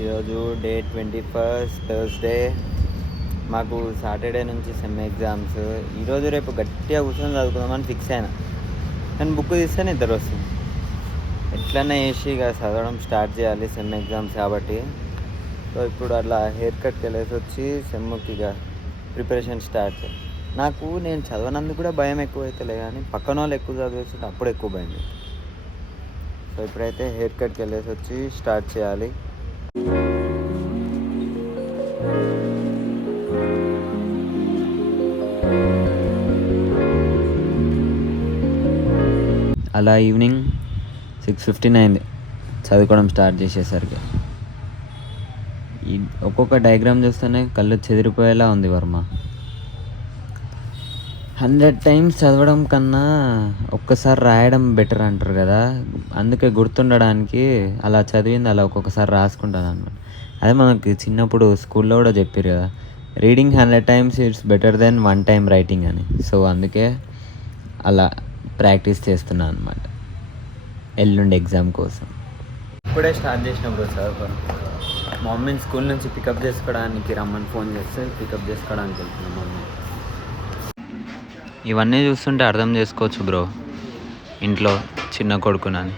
ఈరోజు day 21 Thursday. మాకు Saturday నుంచి సెమ్ ఎగ్జామ్స్. ఈరోజు రేపు గట్టిగా కూర్చొని చదువుకుందామని ఫిక్స్ అయినా, కానీ బుక్ తీస్తే నిద్ర వస్తుంది. ఎట్లన్నా వేసి ఇక చదవడం స్టార్ట్ చేయాలి, సెమ్ ఎగ్జామ్స్ కాబట్టి. సో ఇప్పుడు అట్లా హెయిర్ కట్కి వెళ్ళేసి వచ్చి సెమ్కి ఇక ప్రిపరేషన్ స్టార్ట్. నేను చదవనందుకు కూడా భయం ఎక్కువ అవుతలే, కానీ పక్కన వాళ్ళు ఎక్కువ చదివేసి అప్పుడు ఎక్కువ భయం. సో ఇప్పుడైతే హెయిర్ కట్కి వెళ్ళేసి వచ్చి స్టార్ట్ చేయాలి. అలా ఈవినింగ్ 6:15 అయింది చదువుకోవడం స్టార్ట్ చేసేసరికి. ఈ ఒక్కొక్క డయాగ్రామ్ చూస్తేనే కళ్ళు చెదిరిపోయేలా ఉంది వర్మ. 100 times చదవడం కన్నా ఒక్కసారి రాయడం బెటర్ అంటారు కదా, అందుకే గుర్తుండడానికి అలా చదివింది అలా ఒక్కొక్కసారి రాసుకుంటాను అనమాట. అదే మనకి చిన్నప్పుడు స్కూల్లో కూడా చెప్పారు కదా, reading 100 times it's better then 1 time writing అని. సో అందుకే అలా ప్రాక్టీస్ చేస్తున్నాను అనమాట ఎల్లుండి ఎగ్జామ్ కోసం. ఇప్పుడే స్టార్ట్ చేసినప్పుడు చదువుకోను. మా మమ్మీని స్కూల్ నుంచి పికప్ చేసుకోవడానికి రమ్మని ఫోన్ చేస్తే పికప్ చేసుకోవడానికి వెళ్తున్నాను మమ్మీ. ఇవన్నీ చూస్తుంటే అర్థం చేసుకోవచ్చు బ్రో, ఇంట్లో చిన్న కొడుకునని.